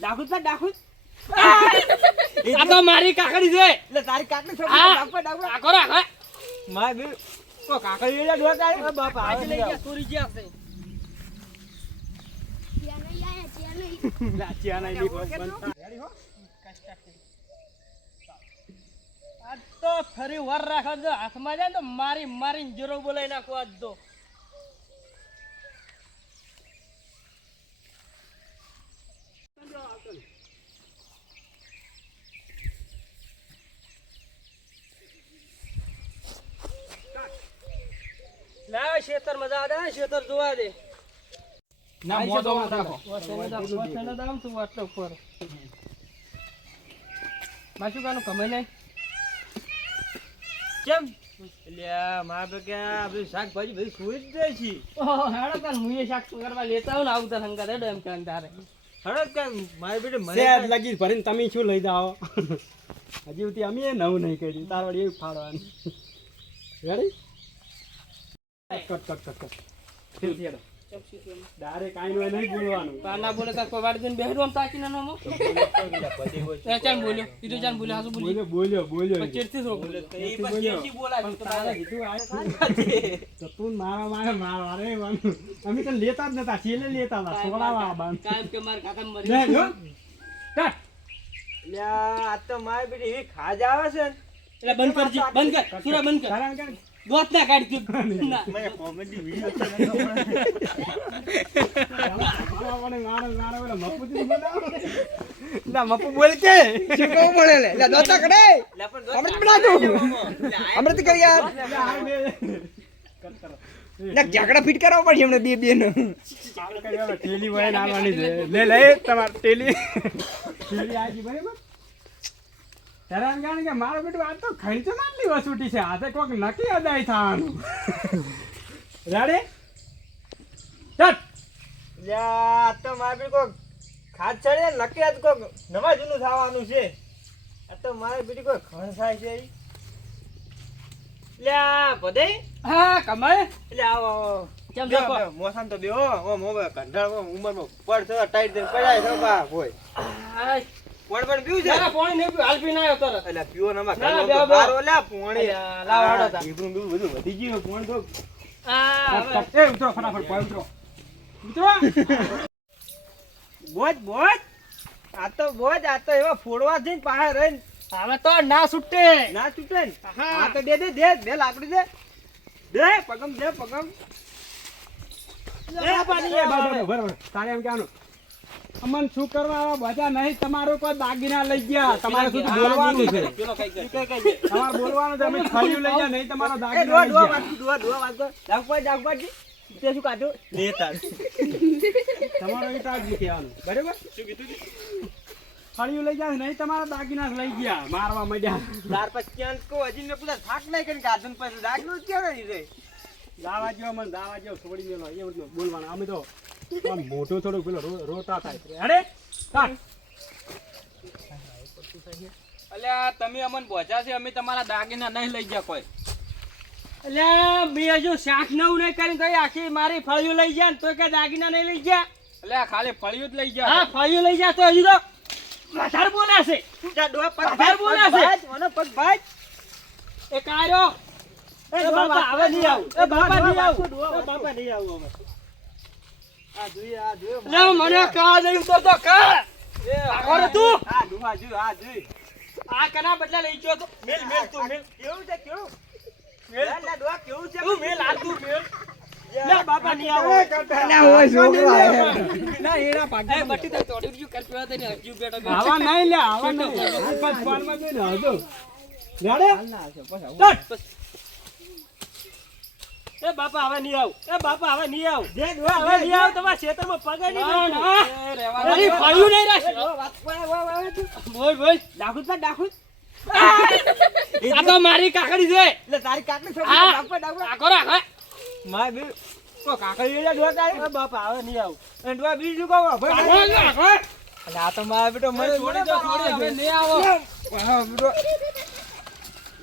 તો આ તો મારી કાકડી છે. એટલે તારી કાકડી માય બી કો તારી બાપ લઈ ગયા આજ તો ફરી વર રાખો જો હાથમાં જાય તો મારી મારી જીરો બોલાઈ નાખો આજ તો. મજા આવે? ને શેતર જોવા દે. ના મોઢો ના રાખો વસેને દામ દામ તું વાટલો ઉપર? માશું કાનો કમાઈ નહીં? કેમ? એટલે મારા બેકે બધું શાકભાજી બધી સુઈ જ જાય છે. ઓહો હેડો તાર મુએ શાક કરવા લેતા આવું ને આવું તાર હંગા દેડો એમ તારે. કે મારી બેટે મને શેર લગી ભરીને તમે શું લઈ જાઓ? હજી સુધી અમે એ નવું નહીં કર્યું તાર વળી એવું ફાડવાનું ready cut cut cut cut direct કાંઈ નહીં બોલવાનું. પાના બોલે તાર કોઈ વાડી દઈને આમ તાકીને નો એ ચાલ બોલ્યો. ઈતો ચાલ બોલ્યો હાસુ બોલ્યો. બોલ્યો બોલ્યો બોલ્યો પછી બોલ્યો એ બસ કેજી બોલાય. તો તારે તારે. કીધું આ તું મારા મારે મારા અરે વાનું અમે તો લેતા જ નતા છેલ્લે લેતા હતા છોડાવા આબાન કાયમ કે માર કાકા લે જો. કટ આ તો મારી બેટે એવી ખાજ આવે છે. એટલે બંધ કરજી બંધ કર સુરા બંધ કર. કે ગોત ના કાઢી મને કોમેડી વિડિયો મારા મને મારા મારા ઓલા મફુજી બનાવો ના મપુ બોલ કે? શું કહું લે. લે દોતા કરે અમૃત બના દઉં અમૃત કર યાર. ના ઝાકડા ફિટ કરાવવા પડશે એમને બે બે નું ટેલી વળે નાખવાની છે. લે લે તમાર ટેલી ટેલી આજી બરાબર. હેરાન કારણ કે મારો બેટું આ તો ખર્ચો માટલી વસૂટી છે. આજે કોઈક નક્કી અદાય થવાનું. રાડે ચટ યા તો મારે બી કોઈક ખાત ચડે નક્કી આજ કોઈક નવા જૂનું થવાનું છે. આ તો મારે બીટી કોઈ ખણસાય છે લ્યા પદે હા કમાય. એટલે આવો આવો. કેમ છો મોસામ તો બેહો. ઓમ ઓમ કંટાળો ઉંમરમાં પડ થયો ટાઈટ દે પડાય છો બા ભોય કોણ પણ પીવું છે? ના પાણી નહીં પીવું, હાલ પીને આવ્યો તરત. એટલે પીવો ને ના, તો બેહો. બારો લ્યા લાવ આડો તા. ઈબરું બીબરું બધું વધી ગયું. પોણ તો આ હવે. એ ઉતરો ફટાફટ પાય ઉતરો. ઉતરો. બોજ બોજ. આ તો બોજ આ તો એવા ફોડવા જઈને પાહે રહીને. હવે તો ના છૂટે. ના છૂટે ને? હા. આ તો દે દે દે બે લાકડી દે. દે પગમ દે પગમ. દે પાણી બરાબર બરાબર તારે એમ કહેવાનું? અમન શું કરવા બધા નહીં? તમારું કોઈ દાગીના લઈ ગયા. તમારે શું બોલવાનું છે. કર. તમારે બોલવાનું છે અમે ફર્યું લઈ ગયા નહીં તમારો દાગીના લઈ ગયા. ડોવા ડોવા વાંચો ડાક પાડ ડાક તે શું કાઢો? લે તાર તમારો એ તાજી કહેવાનું. બરાબર? ફળિયું લઈ ગયા નહીં તમારા દાગીના લઈ ગયા. મારવા મળ્યા તાર પછી ક્યાં કો હજી ને પૂરા થાક નહીં કરીને કાઢું પછી દાગનું કેવું નહીં રે દાવા જેવો મને દાવા જેવો છોડી મેલો. એવું બોલવાનું. અમે તો આમ મોટો થોડું પેલો રોતા થાય અરે અલ્યા તમે અમને પહોંચ્યા છે અમે તમારા દાગીના નહીં લઈ ગયા કોઈ. અલ્યા બે હજુ શાક નવું નહીં કરીને કઈ આખી મારી ફળિયું લઈ ગયા તો કે દાગીના નહીં લઈ ગયા? અલ્યા ખાલી ફળિયું જ લઈ હા ગયા ફળિયું લઈ ગયા તો હજુ તો વધારે બોલાશે વધારે બોલાશે પગ મને ભાજ એ કાર્યો એ બાપા હવે નહીં આવું. એ બાપા નહીં આવું. એ બાપા નહીં આવું હવે આ જોઈએ આ જોઈએ લે મને કા નહીં ઉતરતો કા એ આગળ તું. આ ડોવા જોઈ આ જોઈ આ કના બદલા લઈ ગયો તો મેલ મેલ તું મેલ કેવું છે કેવું મેલ ના ડોવા કેવું છે તું મેલ આ તું મેલ લે બાપા નહીં આવો ના એના પાકે એ બટી તો તોડી ગયું કર પીવા તને હજુ બેઠો. આવા નહીં લે આવા નહીં આ પાછ ફોનમાં જોઈને હજો રેડે એ બાપા હવે નહીં આવ. એ બાપા હવે નહીં આવું. જે હવે નહીં આવું. તમારા ખેતરમાં પગે નહીં. અરે ફળિયું નહીં રાખ બોલ બોલ. ડાખું તો ડાખું આ તો મારી કાકડી છે. એટલે તારી કાકડી છે આ કરો હા. માય બી કો કાકડી એટલે દો તારી બાપા હવે નહીં આવું. એ ડોવા બીજું કહો ભાઈ એટલે આ તો મારા બેટો મને છોડી દો છોડી હવે નહીં આવો. બેટો